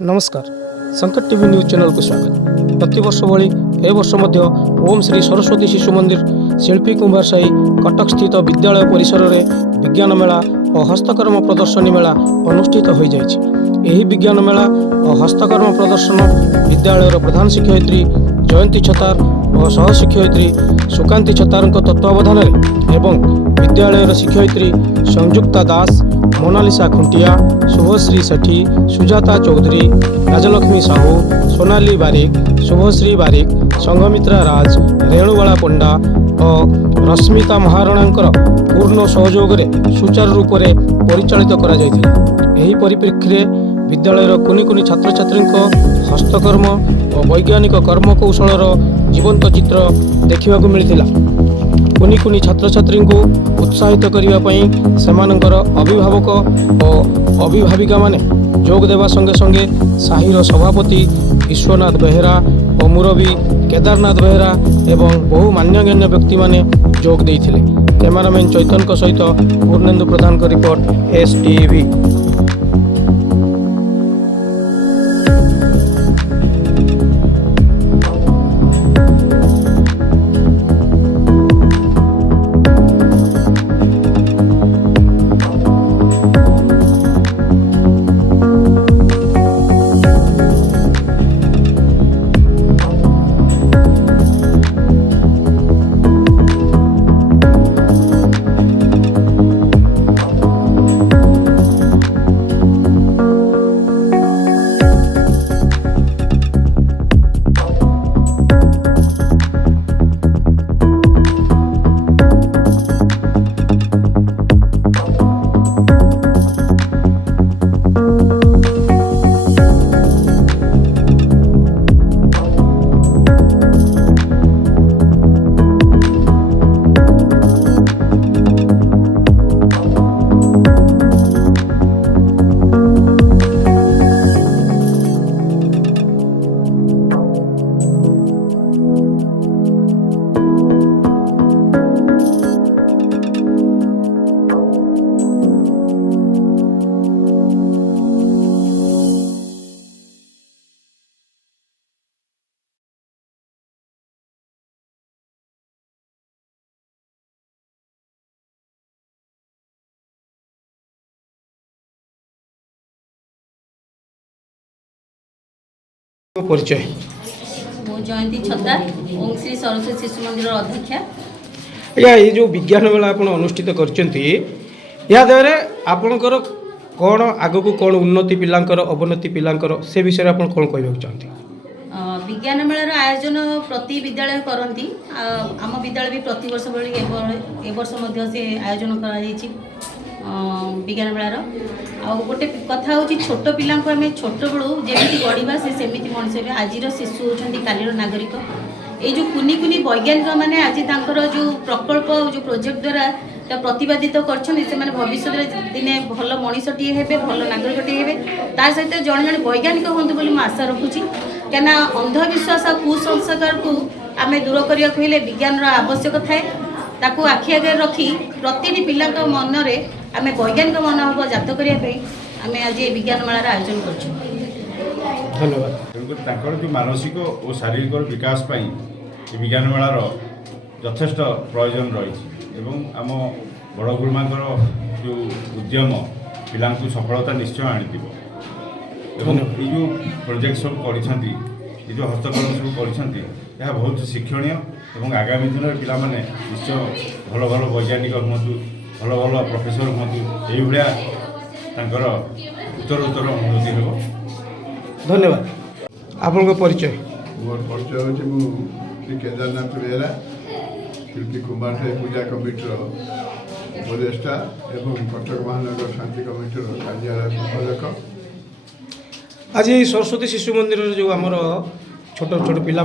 नमस्कार संकट TV news channel को स्वागत। प्रतिवर्ष भली ए वर्ष मध्य ओम श्री सरस्वती शिशु मंदिर शिल्पी कुंभार साही कटक स्थित विद्यालय परिसर में विज्ञान मेला और हस्तकर्म प्रदर्शनी मेला अनुष्ठित हो जाइछि। एही विज्ञान मेला और हस्तकर्म प्रदर्शन विद्यालय प्रधान शिक्षयित्री जयंती छतार और सहशिक्षयित्री सुकांती छतार तत्वावधान एवं विद्यालय शिक्षयित्री संयुक्ता दास, मोनालिसा खुंटिया, शुभश्री सेठी, सुजाता चौधरी, राजलक्ष्मी साहू, सोनाली बारिक, शुभश्री बारिक, संघमित्रा राज, रेणुबाला पंडा और रश्मिता महाराणा पूर्ण सहयोग सुचारू रूप से परिचालित करा जायथिला। एही परिप्रेक्षी विद्यालय कुनि कुनि छात्र छात्री हस्तकर्म और वैज्ञानिक कर्मकौशलर जीवंत चित्र देखा मिलता। कुनि कुनि छात्र छात्री को उत्साहित करने सेमानंकर अभिभावक और अभिभाविका माने जोग देवा संगे संगे साहिर सभापति विश्वनाथ बेहेरा और मुरबी केदारनाथ बेहेरा एवं बहु मान्यगण्य व्यक्ति माने जोग देइथिले। कैमरामैन चैतन्य सहित पूर्णेन्दु प्रधान का रिपोर्ट STV। परिचय मो जयंती छतार ओम श्री सरस्वती शिशु मंदिर अध्यक्षा। या ये जो विज्ञान मेला आप अनुष्ठित करछंती या द्वारा आपणकर कौन आगु को कौन उन्नति पिलांकर अवनति पिलांकर से विषय आप कौन कहबा चाहते? विज्ञान मेलार आयोजन प्रति विद्यालय करती। आम विद्यालय भी प्रति वर्ष भली ए वर्ष मध्य से आयोजन कर विज्ञान मेलार। आ गोटे कथा हूँ छोट पिला आम छोट बेलू जमी गढ़ा से सेमती मनुष्य आज शिशु होती कालीर नागरिक। ये जो कुनि कुनि वैज्ञानिक मैंने आज जो प्रकल्प जो प्रोजेक्ट द्वारा प्रतिपादित कर भविष्य दिने भल मनीषटी हे भल नागरिकटे हे ता सहित जड़े जड़े वैज्ञानिक हूँ बोली आशा रखुची। क्या अंधविश्वास और कुसंस्कार को आम दूर करने को विज्ञान आवश्यक थाए। ताकू आखि आगे रखी प्रति पिला मन में आम वैज्ञानिक मनोभाव जात करने आम आज विज्ञान मेलार आयोजन कर। धन्यवाद। जो मानसिक और शारीरिक विकास विज्ञान मेलार यथेष्ट प्रयोजन रही आम बड़ गुरुमा जो उद्यम पिला सफलता निश्चय आनी ये जो प्रोजेक्ट सब कर जो हस्तकला सब कर बहुत शिक्षणीय और आगामी दिन में पिला निश्चय भल भल वैज्ञानिक हूँ भल भल प्रोफेसर हूँ ये उत्तर उत्तर उन्नति हो। धन्यवाद। आपन परिचय? मोर परिचय हूँ श्री केदारनाथ बेहेरा शिल्पी कुमार साही पूजा कमिटर उपदेष्टा एवं कटक महानगर शांति कमिटर कार्यालय संपादक। आज सरस्वती शिशु मंदिर जो आमर छोट छोट पिला